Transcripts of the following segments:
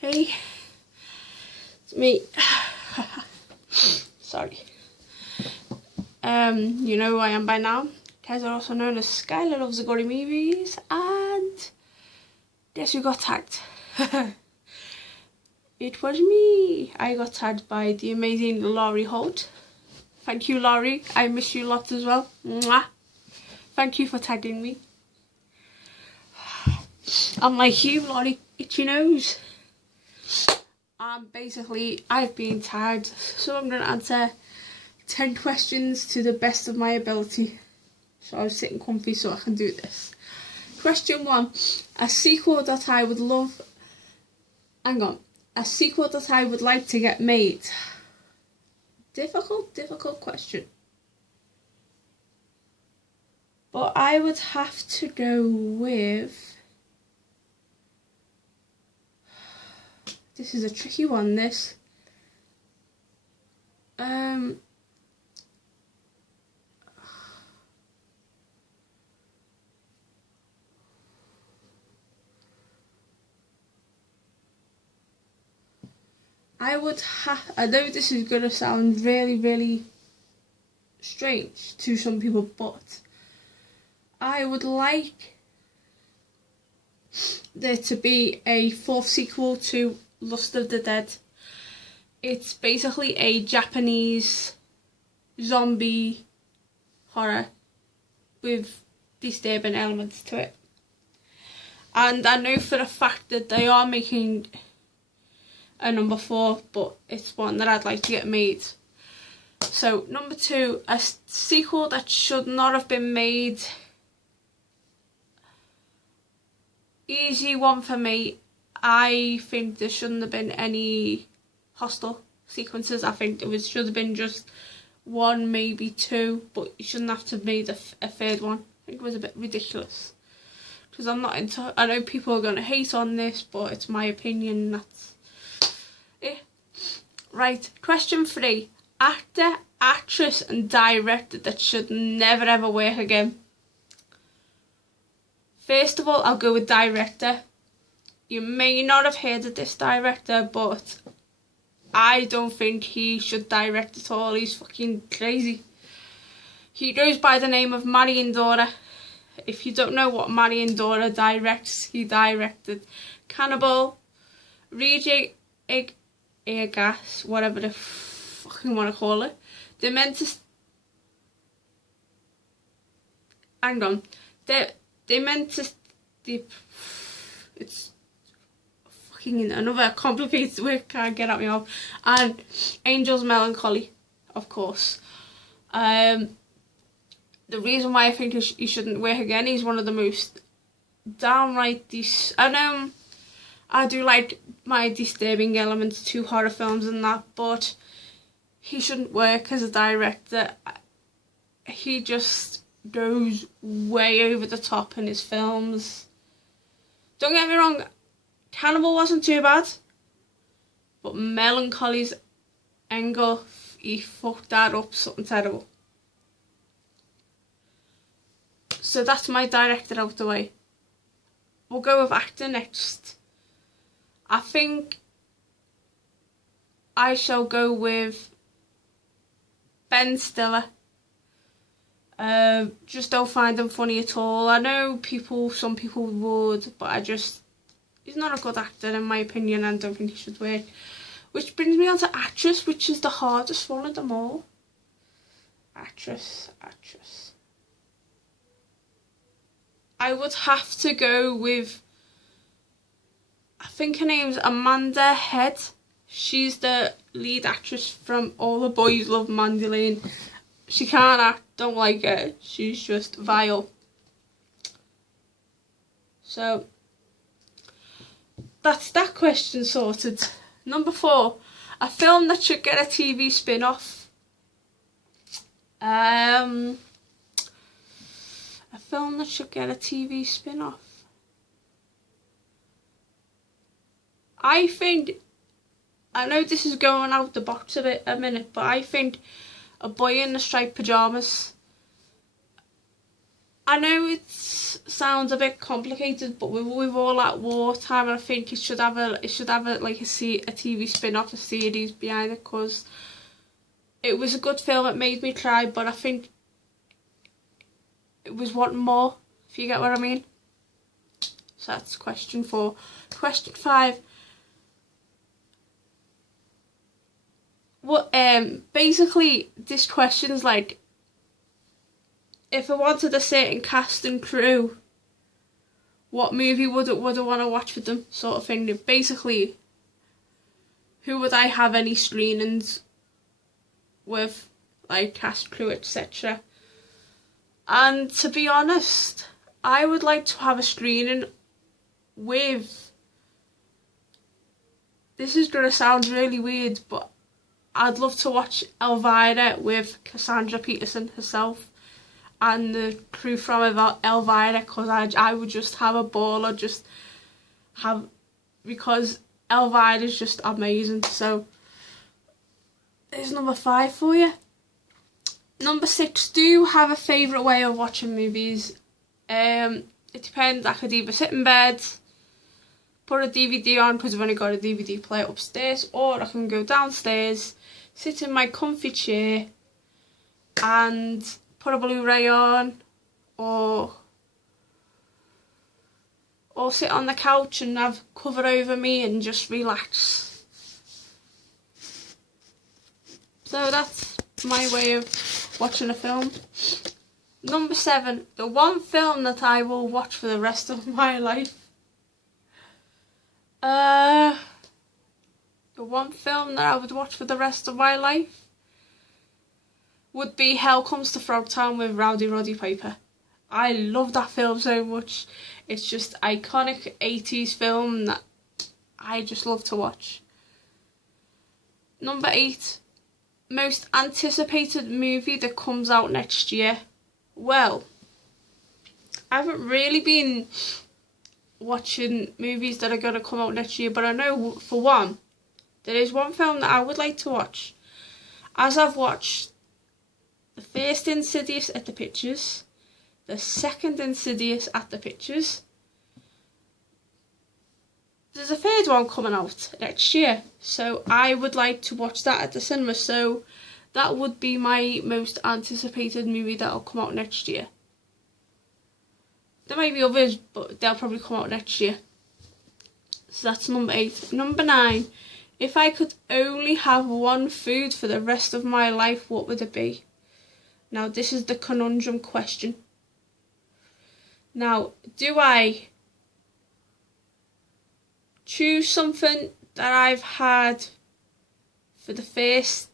Hey, it's me. Sorry. You know who I am by now. Guys are also known as Skylar Loves the Gory Movies, and guess who got tagged? It was me. I got tagged by the amazing Lauri Holt. Thank you, Lauri. I miss you lots as well. Mwah. Thank you for tagging me. I'm like you, Lauri, itchy nose. Basically, I've been tagged, so I'm going to answer 10 questions to the best of my ability. So I was sitting comfy so I can do this. Question 1. A sequel that I would love... Hang on. A sequel that I would like to get made. Difficult question. But I would have to go with... This is a tricky one, this. I know this is going to sound really strange to some people, but I would like there to be a 4th sequel to Lust of the Dead. It's basically a Japanese zombie horror with disturbing elements to it. And I know for a fact that they are making a number 4, but it's one that I'd like to get made. So, number 2, a sequel that should not have been made. Easy one for me. I think there shouldn't have been any hostile sequences. I think there should have been just 1, maybe 2, but you shouldn't have to have made a 3rd one. I think it was a bit ridiculous. Because I'm not into... I know people are going to hate on this, but it's my opinion. That's it. Right, question 3. Actor, actress and director that should never ever work again. First of all, I'll go with director. You may not have heard of this director, but I don't think he should direct at all. He's fucking crazy. He goes by the name of Marion Dora. If you don't know what Marion Dora directs, he directed Cannibal, Reject Air Gas, whatever the fucking want to call it. Dementis. Hang on. Dementis. It's fucking another complicated word, can't get out my mouth. And Angel's Melancholy, of course. The reason why I think he shouldn't work again, he's one of the most downright I do like my disturbing elements to horror films and that, but he shouldn't work as a director. He just goes way over the top in his films. Don't get me wrong, Cannibal wasn't too bad, but Melancholy's angle, he fucked that up something terrible. So that's my director out the way. We'll go with actor next. I think I shall go with Ben Stiller. Just don't find him funny at all. I know some people would, but he's not a good actor in my opinion, and I don't think he should work. Which brings me on to actress, which is the hardest one of them all. Actress. I would have to go with, I think her name's Amanda Head. She's the lead actress from All the Boys Love Mandy Lane. She can't act, don't like her. She's just vile. So, that's that question sorted. Number 4, a film that should get a TV spin-off. A film that should get a TV spin-off. I know this is going out the box a minute, but I think A Boy in the Striped Pyjamas. I know it sounds a bit complicated, but we're all at wartime, and I think it should have a like a TV spin-off, a series behind it, because it was a good film. It made me cry, but I think it was wanting more, if you get what I mean. So that's question 4. Question 5. What basically this question is like, if I wanted a certain cast and crew, what movie would I want to watch with them, sort of thing. Basically, who would I have any screenings with, like cast, crew, etc. And to be honest, I would like to have a screening with, this is going to sound really weird, but I'd love to watch Elvira with Cassandra Peterson herself and the crew from Elvira, because I would just have a ball, or just have, because Elvira is just amazing. So there's number 5 for you. Number 6, do you have a favourite way of watching movies? It depends. I could either sit in bed, put a DVD on, because I've only got a DVD player upstairs, or I can go downstairs, sit in my comfy chair and put a Blu-ray on, or sit on the couch and have cover over me and just relax. So that's my way of watching a film. Number 7, the one film that I will watch for the rest of my life. The one film that I would watch for the rest of my life would be Hell Comes to Frogtown with Rowdy Roddy Piper. I love that film so much. It's just iconic 80s film that I just love to watch. Number 8, most anticipated movie that comes out next year. Well, I haven't really been watching movies that are going to come out next year, but I know for one, there is one film that I would like to watch. As I've watched the first Insidious at the pictures, the second Insidious at the pictures, there's a third one coming out next year, so I would like to watch that at the cinema. So that would be my most anticipated movie that will come out next year. There may be others, but they'll probably come out next year. So that's number 8. Number 9, if I could only have one food for the rest of my life, what would it be? Now, this is the conundrum question. Now, do I choose something that I've had for the first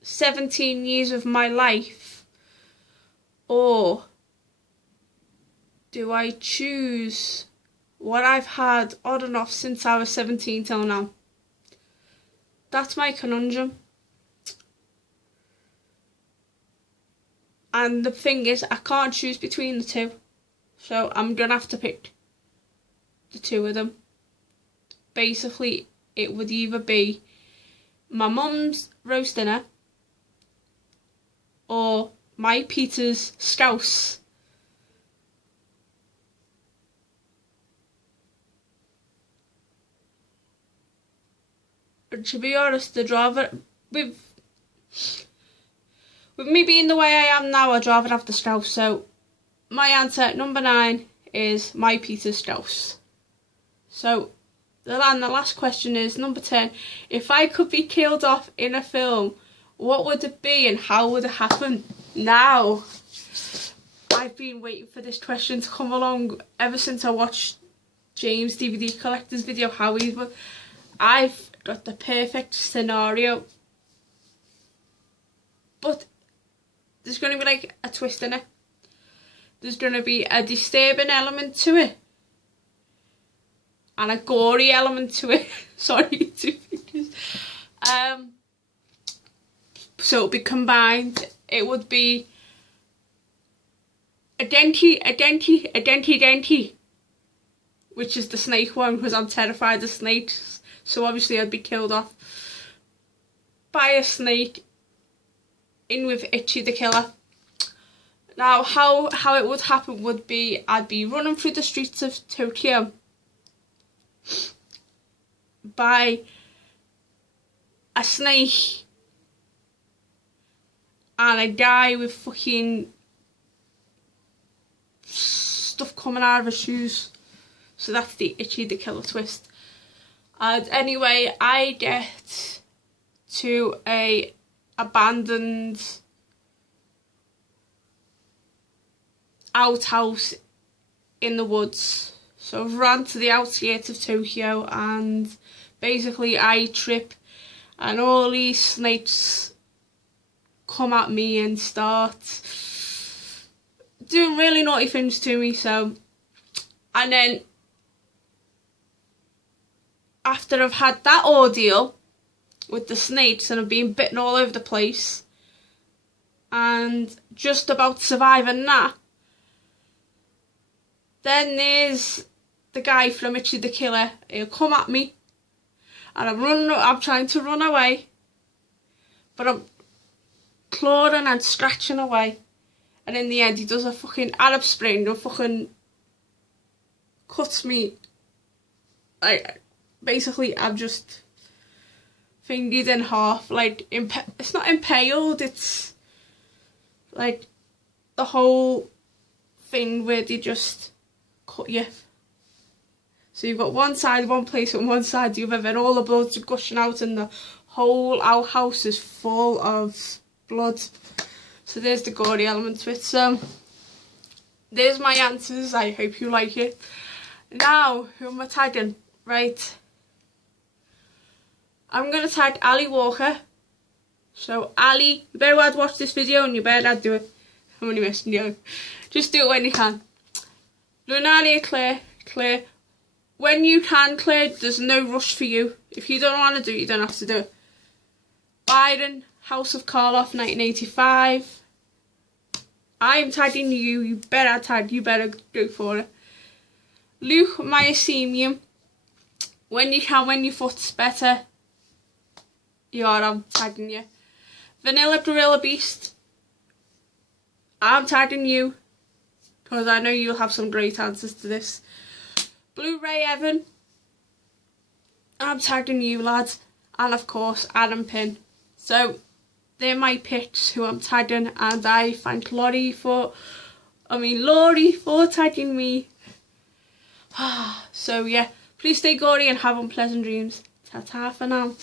17 years of my life, or do I choose what I've had on and off since I was 17 till now? That's my conundrum. And the thing is, I can't choose between the two, so I'm gonna have to pick the two of them. Basically, it would either be my mum's roast dinner or my Peter's scouse. And to be honest, I'd rather, with me being the way I am now, I'd rather have the scouse. So my answer, number 9, is my Peter's scouse. So the last question is number 10. If I could be killed off in a film, what would it be and how would it happen? Now, I've been waiting for this question to come along ever since I watched James DVD Collector's video, how he would. I've got the perfect scenario, but there's going to be like a twist in it. There's going to be a disturbing element to it and a gory element to it. Sorry, 2 fingers. So it'll be combined. It would be a denty, which is the snake one, because I'm terrified of snakes. So obviously I'd be killed off by a snake, in with Itchy the killer. Now, how it would happen would be I'd be running through the streets of Tokyo by a snake and a guy with fucking stuff coming out of his shoes. So that's the Itchy the Killer twist. And anyway, I get to a abandoned outhouse in the woods. So I've ran to the outskirts of Tokyo, and basically I trip and all these snakes come at me and start doing really naughty things to me. So, and then after I've had that ordeal with the snakes and I've been bitten all over the place and just about surviving that, then there's the guy from Itchy the Killer. He'll come at me and I'm trying to run away, but I'm clawing and scratching away, and in the end he does a fucking Arab Spring and fucking cuts me. Like, basically I'm just fingered in half. Like, it's not impaled, it's like the whole thing where they just cut you. So you've got one side one place and one side the other, then all the blood's gushing out and the whole outhouse is full of blood. So there's the gory element to it. So there's my answers. I hope you like it. Now, who am I tagging? Right, I'm going to tag Ali Walker. So Ali, you better watch this video and you better do it. I'm only messing you. Just do it when you can. Lunaria Claire. When you can, Claire, there's no rush for you. If you don't want to do it, you don't have to do it. Byron, House of Karloff, 1985. I'm tagging you. You better go for it. Luke Mycemium. When you can, when your foot's better. I'm tagging you. Vanilla Gorilla Beast. I'm tagging you, because I know you'll have some great answers to this. Blu-ray Evan. I'm tagging you, lads. And of course, Adam Pin. So they're my picks who I'm tagging, and I thank Lauri for tagging me. So yeah, please stay gory and have unpleasant dreams. Ta-ta for now.